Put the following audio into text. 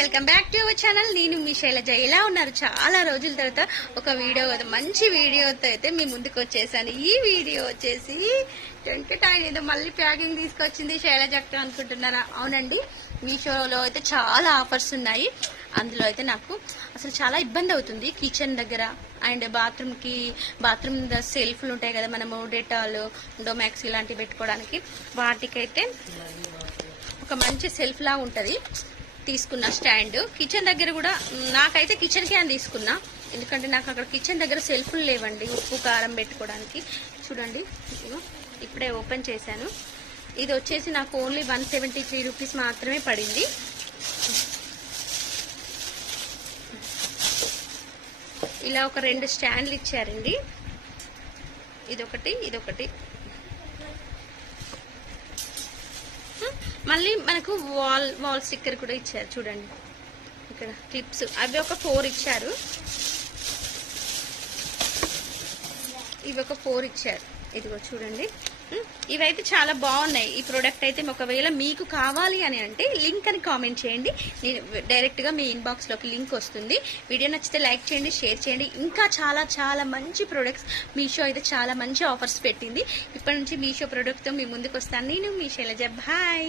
Welcome back to our channel. నేను మీ శైలజ. ఎలా ఉన్నారు? చాలా రోజుల తర్వాత ఒక వీడియో మంచి వీడియోతో అయితే మీ ముందుకు వచ్చేసాను. ఈ వీడియో వచ్చేసి వెంకటాయన ఏదో మళ్ళీ ప్యాకింగ్ తీసుకొచ్చింది శైలజ అనుకుంటున్నారా? అవునండి. మీషోలో అయితే చాలా ఆఫర్స్ ఉన్నాయి. అందులో అయితే నాకు అసలు చాలా ఇబ్బంది అవుతుంది కిచెన్ దగ్గర. అండ్ బాత్రూమ్కి బాత్రూమ్ సెల్ఫ్లు ఉంటాయి కదా మనము డెటాల్ డొమాక్స్ ఇలాంటివి పెట్టుకోవడానికి. వాటికైతే ఒక మంచి సెల్ఫ్ లా ఉంటుంది. తీసుకున్న స్టాండ్. కిచెన్ దగ్గర కూడా నాకైతే కిచెన్ క్యాన్ తీసుకున్నా. ఎందుకంటే నాకు అక్కడ కిచెన్ దగ్గర సెల్ఫ్లు లేవండి ఉప్పు కారం పెట్టుకోవడానికి. చూడండి ఇప్పుడే ఓపెన్ చేశాను. ఇది వచ్చేసి నాకు only one seventy three rupees మాత్రమే పడింది. ఇలా ఒక రెండు స్టాండ్లు ఇచ్చారండి. ఇదొకటి ఇదొకటి. మళ్ళీ మనకు వాల్ వాల్ స్టిక్కర్ కూడా ఇచ్చారు చూడండి. ఇక్కడ క్లిప్స్ అవి ఒక ఫోర్ ఇచ్చారు. ఇవి ఒక ఫోర్ ఇచ్చారు. ఇదిగో చూడండి. ఇవైతే చాలా బాగున్నాయి. ఈ ప్రోడక్ట్ అయితే ఒకవేళ మీకు కావాలి అని అంటే లింక్ అని కామెంట్ చేయండి. నేను డైరెక్ట్గా మీ ఇన్బాక్స్లోకి లింక్ వస్తుంది. వీడియో నచ్చితే లైక్ చేయండి షేర్ చేయండి. ఇంకా చాలా చాలా మంచి ప్రోడక్ట్స్ మీషో అయితే చాలా మంచి ఆఫర్స్ పెట్టింది. ఇప్పటి నుంచి మీషో ప్రోడక్ట్తో మీ ముందుకు వస్తాను. నేను మీ శైలజ. బాయ్